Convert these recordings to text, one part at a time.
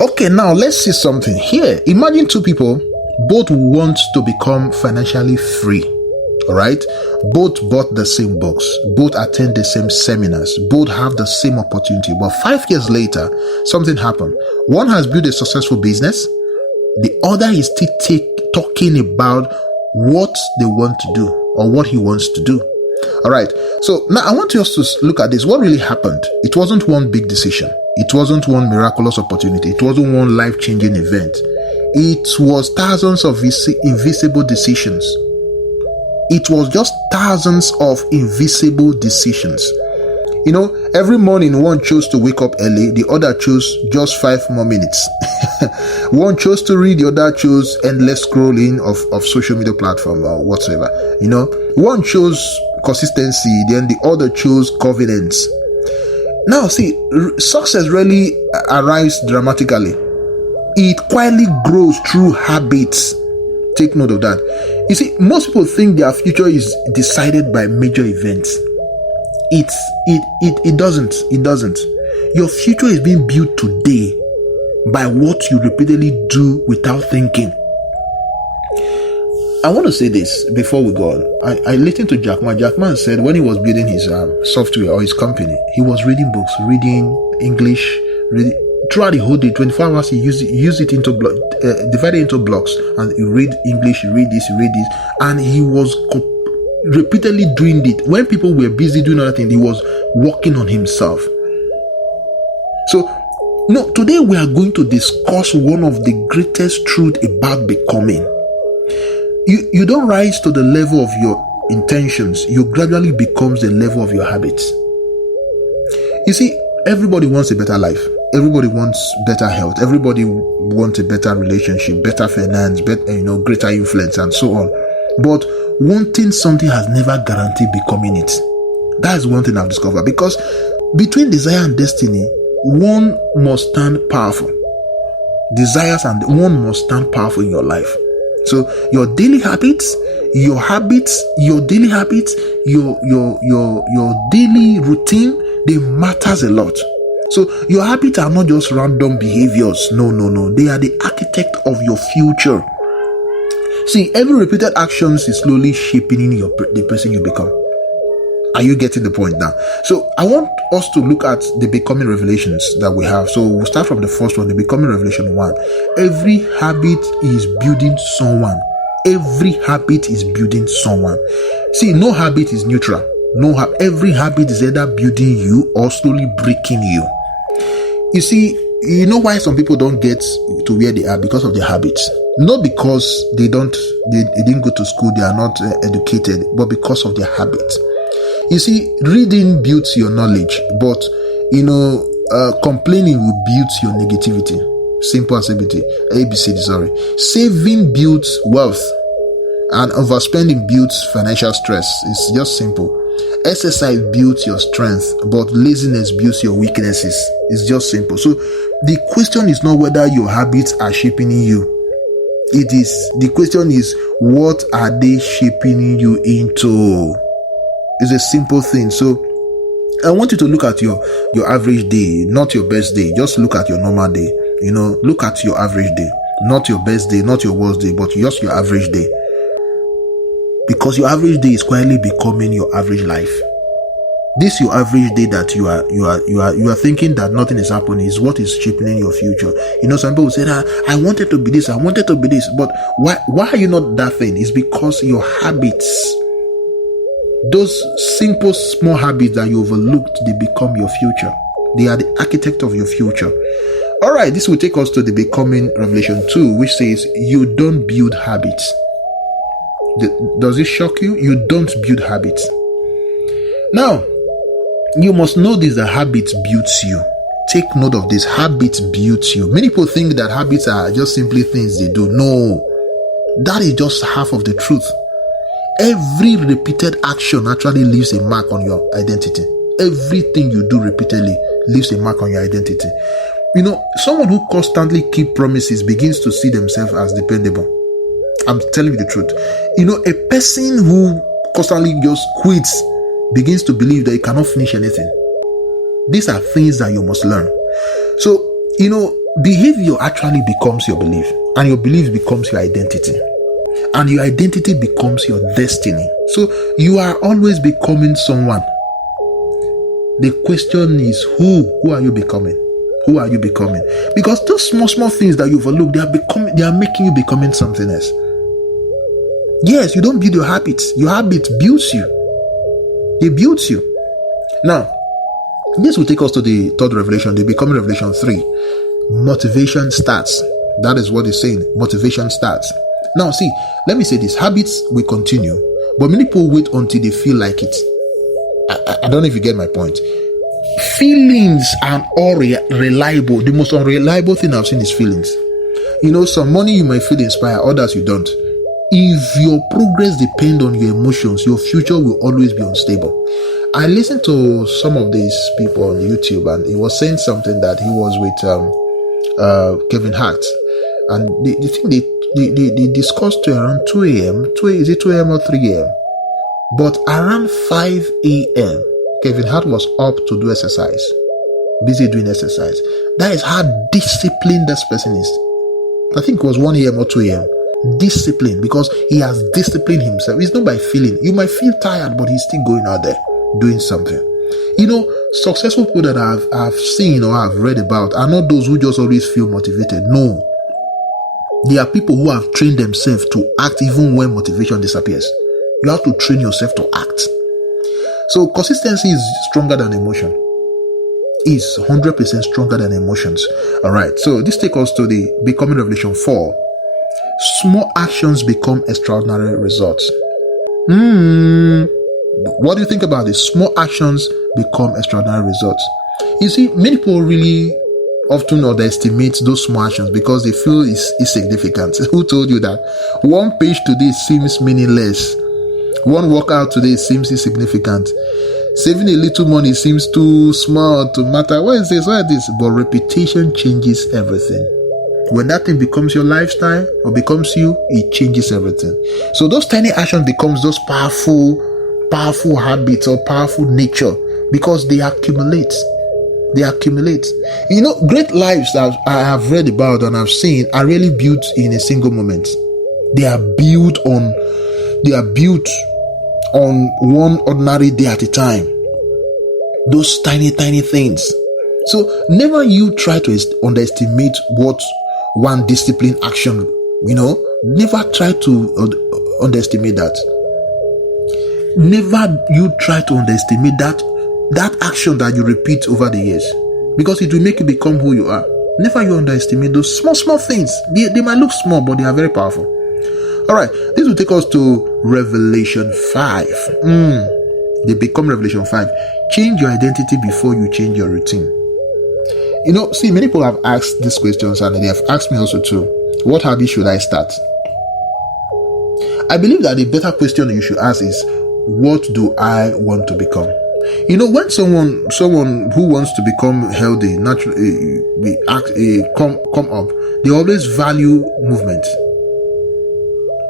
Okay, now let's see something here. Imagine two people, both want to become financially free. All right, both bought the same books, both attend the same seminars, both have the same opportunity. But 5 years later, something happened. One has built a successful business. The other is still talking about what they want to do or what he wants to do. All right. So now I want us to look at this. What really happened? It wasn't one big decision. It wasn't one miraculous opportunity. It wasn't one life-changing event. It was thousands of invisible decisions. It was just thousands of invisible decisions. You know, every morning one chose to wake up early, the other chose just 5 more minutes. One chose to read, the other chose endless scrolling of social media platform or whatsoever. You know, one chose consistency, then the other chose confidence. Now see, success really arrives dramatically. It quietly grows through habits. Take note of that. You see, most people think their future is decided by major events. It doesn't. Your future is being built today by what you repeatedly do without thinking. I want to say this before we go on. I listened to Jack Ma. Jack Ma said when he was building his software or his company, he was reading books, reading English, reading throughout the whole day, 24 hours. He used it into divided into blocks, and you read English, you read this, and he was repeatedly doing it. When people were busy doing other things, he was working on himself. So, today we are going to discuss one of the greatest truths about becoming. You don't rise to the level of your intentions. You gradually becomes the level of your habits. You see, everybody wants a better life. Everybody wants better health. Everybody wants a better relationship, better finance, greater influence, and so on. But wanting something has never guaranteed becoming it. That's one thing I've discovered. Because between desire and destiny, one must stand powerful. Desires and one must stand powerful in your life. So your daily habits, your daily routine, they matters a lot. So your habits are not just random behaviors. No. They are the architect of your future. See, every repeated actions is slowly shaping the person you become. Are you getting the point now? So I want us to look at the becoming revelations that we have. So we'll start from the first one, the becoming revelation 1. Every habit is building someone. Every habit is building someone. See, no habit is neutral. Every habit is either building you or slowly breaking you. You see, you know why some people don't get to where they are? Because of their habits. Not because they didn't go to school, they are not educated, but because of their habits. You see, reading builds your knowledge, but complaining will build your negativity. Simple as ABCD. Saving builds wealth, and overspending builds financial stress. It's just simple. Exercise builds your strength, but laziness builds your weaknesses. It's just simple. So the question is not whether your habits are shaping you. The question is, what are they shaping you into? It's a simple thing. So I want you to look at your average day, not your best day. Just look at your normal day. Look at your average day, not your best day, not your worst day, but just your average day. Because your average day is quietly becoming your average life. This your average day that you are thinking that nothing is happening is what is shaping your future. Some people say that I wanted to be this, but why are you not that thing? It's because your habits, those simple small habits that you overlooked, they become your future. They are the architect of your future. All right, this will take us to the becoming revelation 2, which says you don't build habits. Does it shock you? You don't build habits. Now, you must know this, that habits builds you. Take note of this. Habits builds you. Many people think that habits are just simply things they do. No, that is just half of the truth. Every repeated action actually leaves a mark on your identity. Everything you do repeatedly leaves a mark on your identity. Someone who constantly keeps promises begins to see themselves as dependable. I'm telling you the truth. A person who constantly just quits begins to believe that he cannot finish anything. These are things that you must learn. So, behavior actually becomes your belief, and your belief becomes your identity, and your identity becomes your destiny. So you are always becoming someone. The question is, who are you becoming? Who are you becoming? Because those small things that you overlook, they are making you becoming something else. Yes, you don't build your habits. Your habit builds you. It builds you. Now, this will take us to the third revelation, the becoming revelation 3. Motivation starts. That is what it's saying. Motivation starts. Now, see, let me say this. Habits will continue, but many people wait until they feel like it. I don't know if you get my point. Feelings are all reliable. The most unreliable thing I've seen is feelings. Some morning you might feel inspired, others you don't. If your progress depends on your emotions, your future will always be unstable. I listened to some of these people on YouTube, and he was saying something that he was with Kevin Hart, and they discussed to around 2 a.m. Is it 2 a.m. or 3 a.m.? But around 5 a.m., Kevin Hart was up to do exercise, busy doing exercise. That is how disciplined this person is. I think it was 1 a.m. or 2 a.m. Discipline, because he has disciplined himself. It's not by feeling. You might feel tired, but he's still going out there doing something. Successful people that I've seen or I've read about are not those who just always feel motivated. No. They are people who have trained themselves to act even when motivation disappears. You have to train yourself to act. So consistency is stronger than emotion. Is 100% stronger than emotions. All right. So this takes us to the becoming revelation 4. Small actions become extraordinary results. What do you think about this? Small actions become extraordinary results. You see, many people really often underestimate those small actions because they feel it's insignificant. Who told you that? One page today seems meaningless. One workout today seems insignificant. Saving a little money seems too small to matter. What is this? What is this? But repetition changes everything. When that thing becomes your lifestyle or becomes you, it changes everything. So those tiny actions becomes those powerful habits or powerful nature because they accumulate. They accumulate. Great lives that I have read about and I've seen are really built in a single moment. They are built on one ordinary day at a time. Those tiny things. So never you try to underestimate what one discipline action, never try to underestimate that. Never you try to underestimate that action that you repeat over the years, because it will make you become who you are. Never you underestimate those small things. They might look small, but they are very powerful. All right, this will take us to Revelation 5. They become Revelation 5. Change your identity before you change your routine. See, many people have asked these questions, and they have asked me also too. What habit should I start? I believe that the better question you should ask is, what do I want to become? When someone who wants to become healthy, naturally, come up, they always value movement.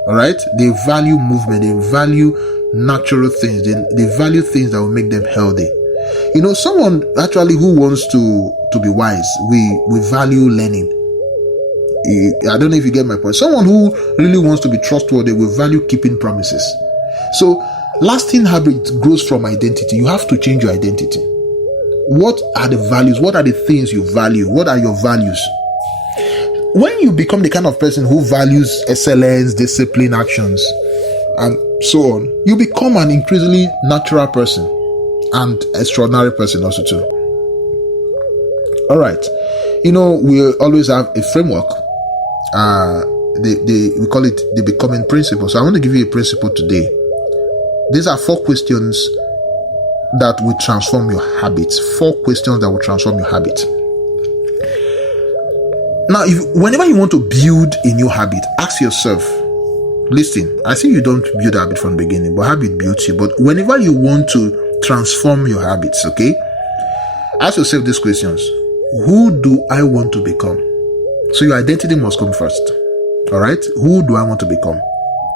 All right, they value movement. They value natural things. They value things that will make them healthy. Someone actually who wants to be wise, we value learning. I don't know if you get my point. Someone who really wants to be trustworthy will value keeping promises. So lasting habit grows from identity. You have to change your identity. What are the values? What are the things you value? What are your values? When you become the kind of person who values excellence, discipline, actions, and so on, you become an increasingly natural person and extraordinary person also too. All right. We always have a framework. We call it the becoming principle. So I want to give you a principle today. These are 4 questions that will transform your habits. 4 questions that will transform your habit. Now, whenever you want to build a new habit, ask yourself, listen, I see you don't build a habit from the beginning, but habit builds you. But whenever you want to transform your habits, okay, ask yourself these questions. Who do I want to become? So your identity must come first. All right? Who do I want to become?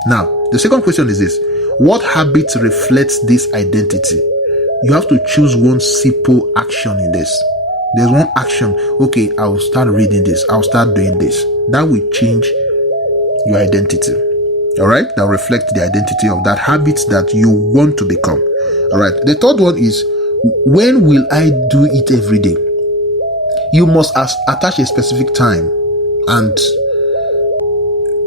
Now, the second question is this. What habit reflects this identity? You have to choose one simple action in this. There's one action. Okay, I'll start reading this. I'll start doing this. That will change your identity. All right, that reflects the identity of that habit that you want to become. All right, the third one is, when will I do it every day? You must attach a specific time and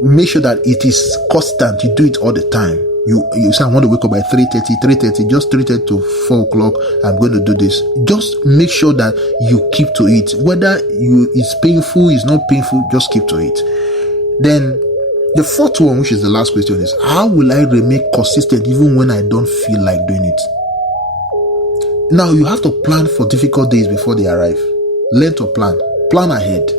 make sure that it is constant. You do it all the time. You say, I want to wake up by 3:30, just 3:30 to 4 o'clock. I'm going to do this. Just make sure that you keep to it. Whether it's painful, it's not painful, just keep to it. Then the fourth one, which is the last question, is how will I remain consistent even when I don't feel like doing it? Now, you have to plan for difficult days before they arrive. Learn to plan ahead.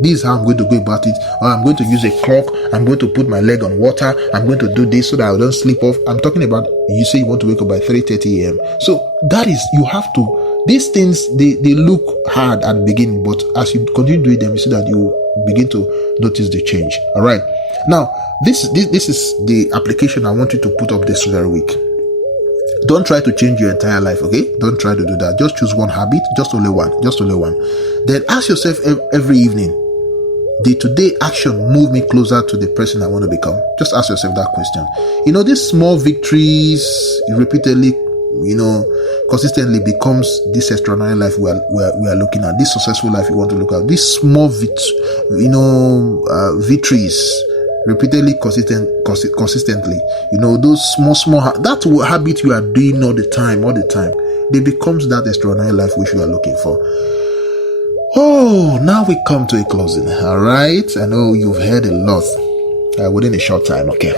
This is how I'm going to go about it. Or I'm going to use a clock. I'm going to put my leg on water. I'm going to do this so that I don't sleep off. I'm talking about, you say you want to wake up by 3:30 a.m. So that is, you have to, these things, they look hard at the beginning, but as you continue doing them, you see that you begin to notice the change. All right. Now, this is the application I want you to put up this very week. Don't try to change your entire life, okay? Don't try to do that. Just choose one habit, just only one. Then ask yourself every evening, did today action move me closer to the person I want to become? Just ask yourself that question. These small victories repeatedly, consistently becomes this extraordinary life we are looking at, this successful life we want to look at. These small victories repeatedly, consistently, those small that habit you are doing all the time, they becomes that extraordinary life which you are looking for. Oh, now we come to a closing. All right, I know you've heard a lot within a short time. Okay,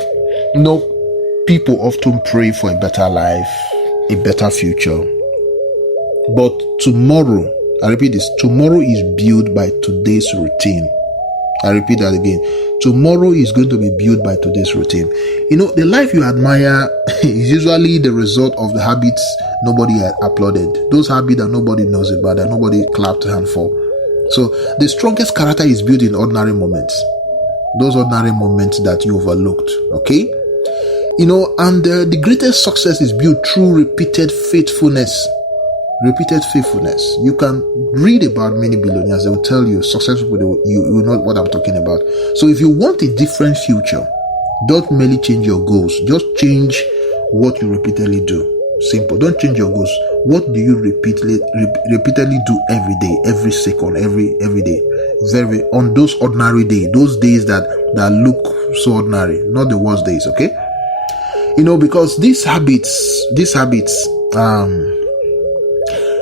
people often pray for a better life, a better future, but tomorrow, I repeat this, tomorrow is built by today's routine. I repeat that again. Tomorrow is going to be built by today's routine. The life you admire is usually the result of the habits nobody applauded. Those habits that nobody knows about, that nobody clapped hand for. So the strongest character is built in ordinary moments. Those ordinary moments that you overlooked. Okay? And the greatest success is built through repeated faithfulness. You can read about many billionaires. They will tell you, successful people, you know what I'm talking about. So if you want a different future, don't merely change your goals. Just change what you repeatedly do. Simple. Don't change your goals. What do you repeatedly do every day, every second, every day? On those ordinary days, those days that look so ordinary, not the worst days, okay? Because these habits,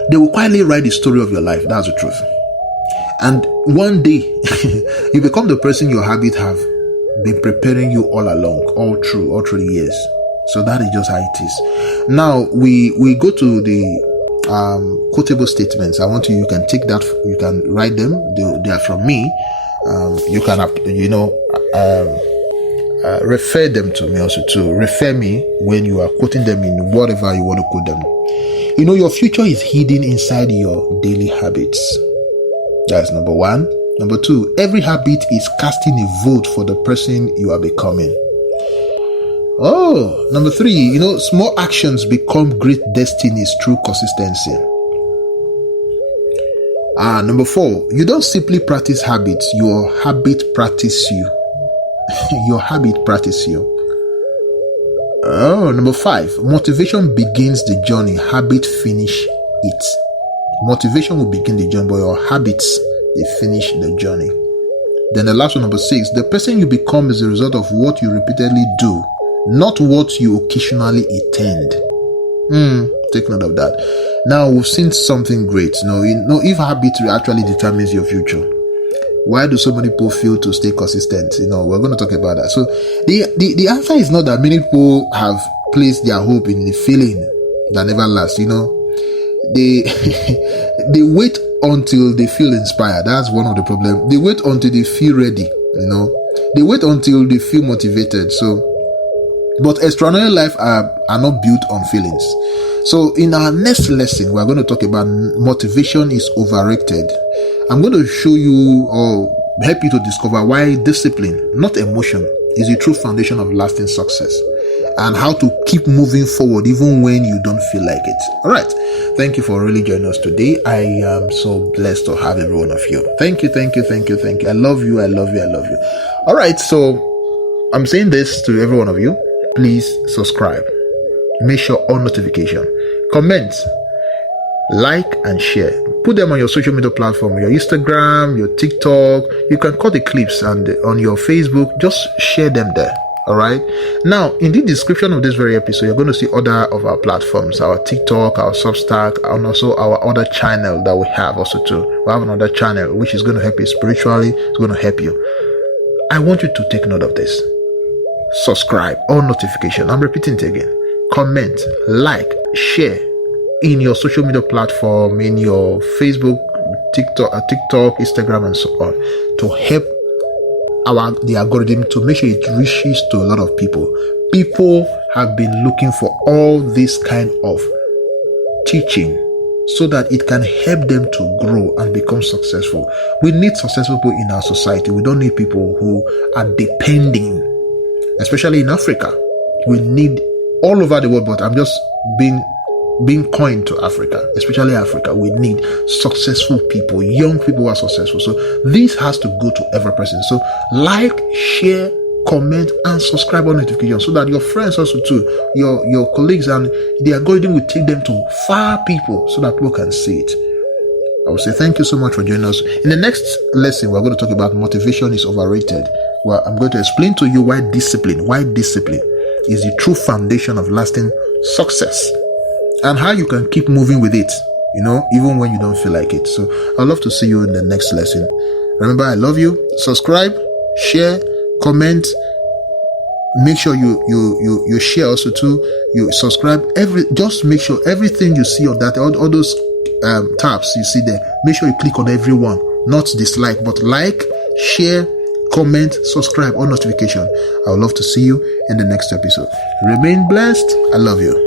they will quietly write the story of your life. That's the truth. And one day, you become the person your habits have been preparing you all along, all through the years. So that is just how it is. Now, we go to the quotable statements. You can take that, you can write them. They are from me. You can, refer them to me also too. Refer me when you are quoting them in whatever you want to quote them. Your future is hidden inside your daily habits. That's number one. Number two, every habit is casting a vote for the person you are becoming. Oh, number three, small actions become great destinies through consistency. Number four, you don't simply practice habits, your habit practice you. Your habit practice you. Oh, number five, motivation begins the journey, habit finish it. Motivation will begin the journey, but your habits, they finish the journey. Then the last one, number six, the person you become is the result of what you repeatedly do, not what you occasionally attend. Take note of that. Now, we've seen something great. If habit actually determines your future, why do so many people fail to stay consistent? We're going to talk about that. So the answer is not that many people have placed their hope in the feeling that never lasts. They wait until they feel inspired. That's one of the problems. They wait until they feel ready. They wait until they feel motivated. But extraordinary life are not built on feelings. So in our next lesson, we're going to talk about motivation is overrated. I'm going to show you or help you to discover why discipline, not emotion, is the true foundation of lasting success. and how to keep moving forward even when you don't feel like it. All right. Thank you for really joining us today. I am so blessed to have every one of you. Thank you. I love you. All right. So I'm saying this to every one of you. Please subscribe. Make sure on notification. Comment, like, and share. Put them on your social media platform, your Instagram, your TikTok. You can cut the clips and on your Facebook. Just share them there. All right. Now, in the description of this very episode, you're going to see other of our platforms, our TikTok, our Substack, and also our other channel that we have also too. We have another channel which is going to help you spiritually. It's going to help you. I want you to take note of this. Subscribe, on notification. I'm repeating it again. Comment, like, share in your social media platform, in your Facebook, TikTok, Instagram, and so on, to help the algorithm to make sure it reaches to a lot of people. People have been looking for all this kind of teaching so that it can help them to grow and become successful. We need successful people in our society. We don't need people who are depending, especially in Africa. We need all over the world, but I'm just being coined to Africa, especially Africa. We need successful people, young people who are successful. So this has to go to every person. So like, share, comment, and subscribe on notifications so that your friends also too, your colleagues, and the algorithm will take them to far people so that people can see it. I will say thank you so much for joining us. In the next lesson, we're going to talk about motivation is overrated. Well, I'm going to explain to you why discipline is the true foundation of lasting success, and how you can keep moving with it, even when you don't feel like it. So I'd love to see you in the next lesson. Remember, I love you. Subscribe, share, comment. Make sure you share also too. You subscribe. Just make sure everything you see on that, all those tabs you see there, make sure you click on every one, not dislike, but like, share, comment, subscribe, on notification. I would love to see you in the next episode. Remain blessed. I love you.